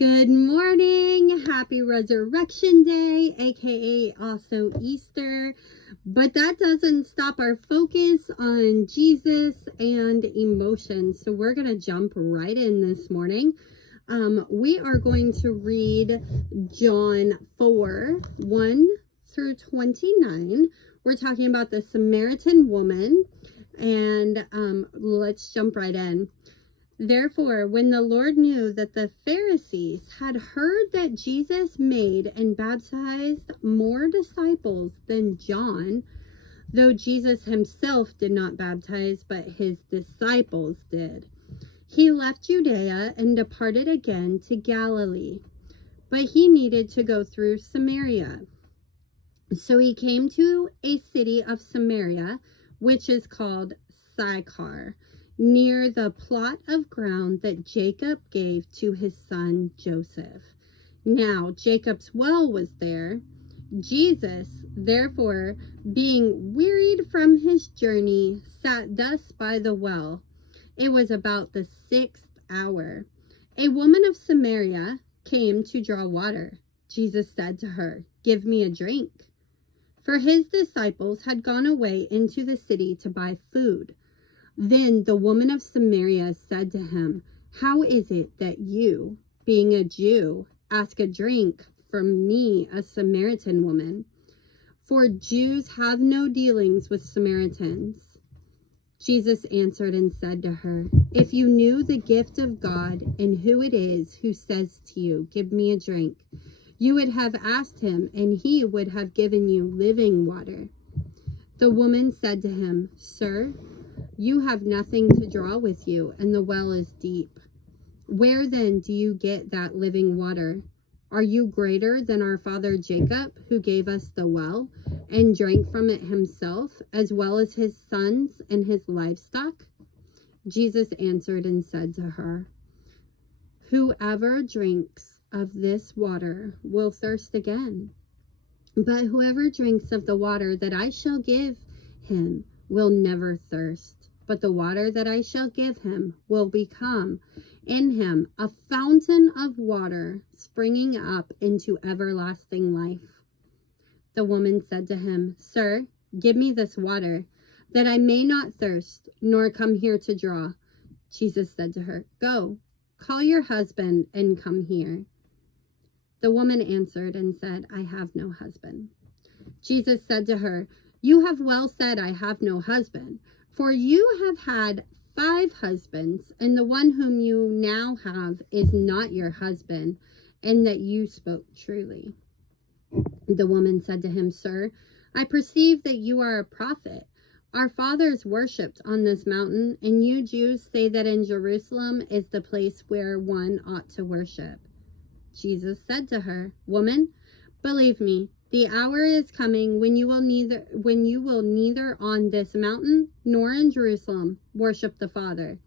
Good morning. Happy Resurrection Day, aka also Easter. But that doesn't stop our focus on Jesus and emotions. So we're going to jump right in this morning. We are going to read John 4, 1 through 29. We're talking about the Samaritan woman. And let's jump right in. Therefore, when the Lord knew that the Pharisees had heard that Jesus made and baptized more disciples than John, though Jesus himself did not baptize, but his disciples did, he left Judea and departed again to Galilee. But he needed to go through Samaria. So he came to a city of Samaria, which is called Sychar, near the plot of ground that Jacob gave to his son Joseph. Now Jacob's well was there. Jesus, therefore, being wearied from his journey, sat thus by the well. It was about the 6th hour. A woman of Samaria came to draw water. Jesus said to her, "Give me a drink." For his disciples had gone away into the city to buy food. Then the woman of Samaria said to him, "How is it that you, being a Jew, ask a drink from me, a Samaritan woman? For Jews have no dealings with Samaritans." Jesus answered and said to her, "If you knew the gift of God and who it is who says to you, 'Give me a drink,' you would have asked him, and he would have given you living water." The woman said to him, "Sir, you have nothing to draw with you, and the well is deep. Where then do you get that living water? Are you greater than our father Jacob, who gave us the well and drank from it himself, as well as his sons and his livestock?" Jesus answered and said to her, "Whoever drinks of this water will thirst again. But whoever drinks of the water that I shall give him will never thirst. But the water that I shall give him will become in him a fountain of water springing up into everlasting life." The woman said to him, "Sir, give me this water, that I may not thirst, nor come here to draw." Jesus said to her, "Go, call your husband and come here." The woman answered and said, "I have no husband." Jesus said to her, "You have well said, 'I have no husband,' for you have had 5 husbands, and the one whom you now have is not your husband, and that you spoke truly." The woman said to him, "Sir, I perceive that you are a prophet. Our fathers worshipped on this mountain, and you Jews say that in Jerusalem is the place where one ought to worship." Jesus said to her, "Woman, believe me, the hour is coming when you will neither on this mountain nor in Jerusalem worship the Father.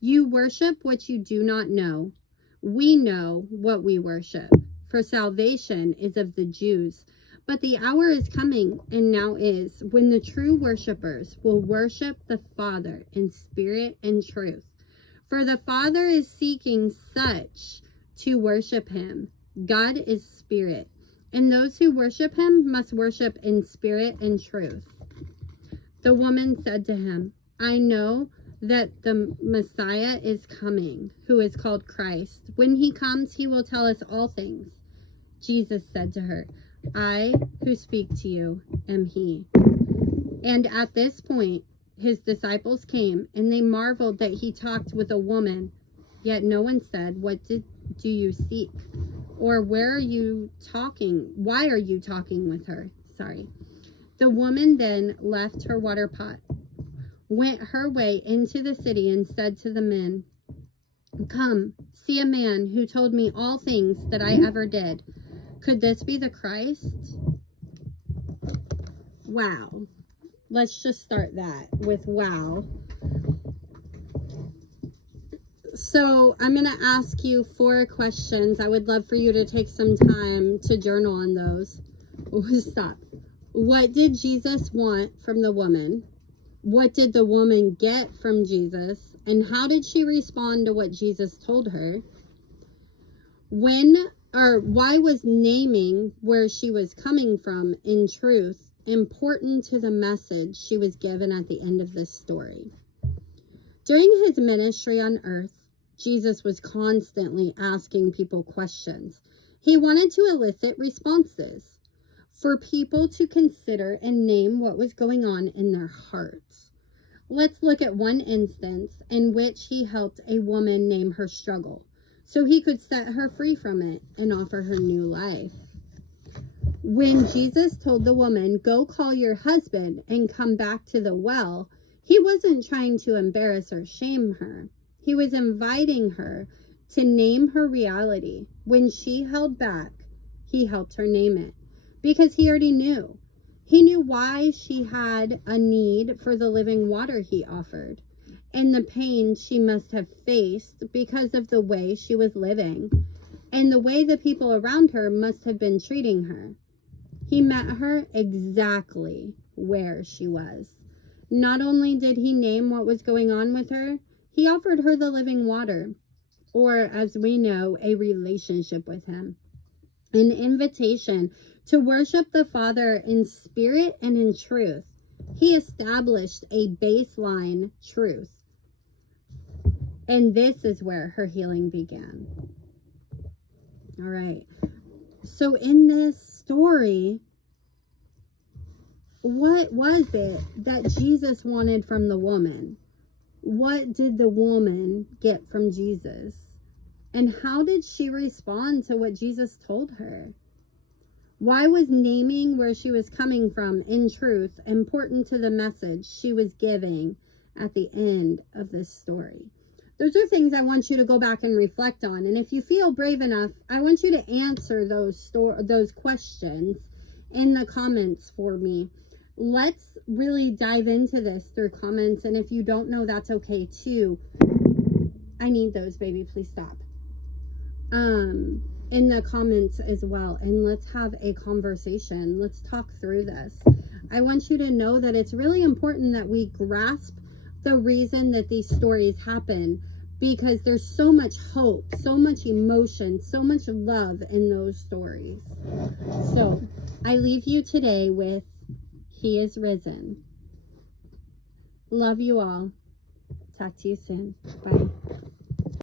You worship what you do not know. We know what we worship, for salvation is of the Jews. But the hour is coming, and now is, when the true worshipers will worship the Father in spirit and truth. For the Father is seeking such to worship him. God is spirit, and those who worship him must worship in spirit and truth." The woman said to him, "I know that the Messiah is coming, who is called Christ. When he comes, he will tell us all things." Jesus said to her, "I who speak to you am he." And at this point, his disciples came, and they marveled that he talked with a woman. Yet no one said, "What do you seek?" Or why are you talking with her? The woman then left her water pot, went her way into the city, and said to the men, "Come, see a man who told me all things that I ever did. Could this be the Christ?" Wow. Let's just start that with wow. So I'm going to ask you 4 questions. I would love for you to take some time to journal on those. Stop. What did Jesus want from the woman? What did the woman get from Jesus? And how did she respond to what Jesus told her? Why was naming where she was coming from in truth important to the message she was given at the end of this story? During his ministry on earth, Jesus was constantly asking people questions. He wanted to elicit responses for people to consider and name what was going on in their hearts. Let's look at one instance in which he helped a woman name her struggle, so he could set her free from it and offer her new life. When Jesus told the woman, "Go call your husband and come back to the well," he wasn't trying to embarrass or shame her. He was inviting her to name her reality. When she held back, he helped her name it, because he already knew. He knew why she had a need for the living water he offered, and the pain she must have faced because of the way she was living, and the way the people around her must have been treating her. He met her exactly where she was. Not only did he name what was going on with her, he offered her the living water, or as we know, a relationship with him. An invitation to worship the Father in spirit and in truth. He established a baseline truth. And this is where her healing began. All right. So in this story, what was it that Jesus wanted from the woman? What did the woman get from Jesus? And how did she respond to what Jesus told her? Why was naming where she was coming from in truth important to the message she was giving at the end of this story? Those are things I want you to go back and reflect on. And if you feel brave enough, I want you to answer those questions in the comments for me. Let's really dive into this through comments. And if you don't know, that's okay too. I need those, baby. Please stop. In the comments as well. And let's have a conversation. Let's talk through this. I want you to know that it's really important that we grasp the reason that these stories happen, because there's so much hope, so much emotion, so much love in those stories. So I leave you today with, He is risen. Love you all. Talk to you soon. Bye.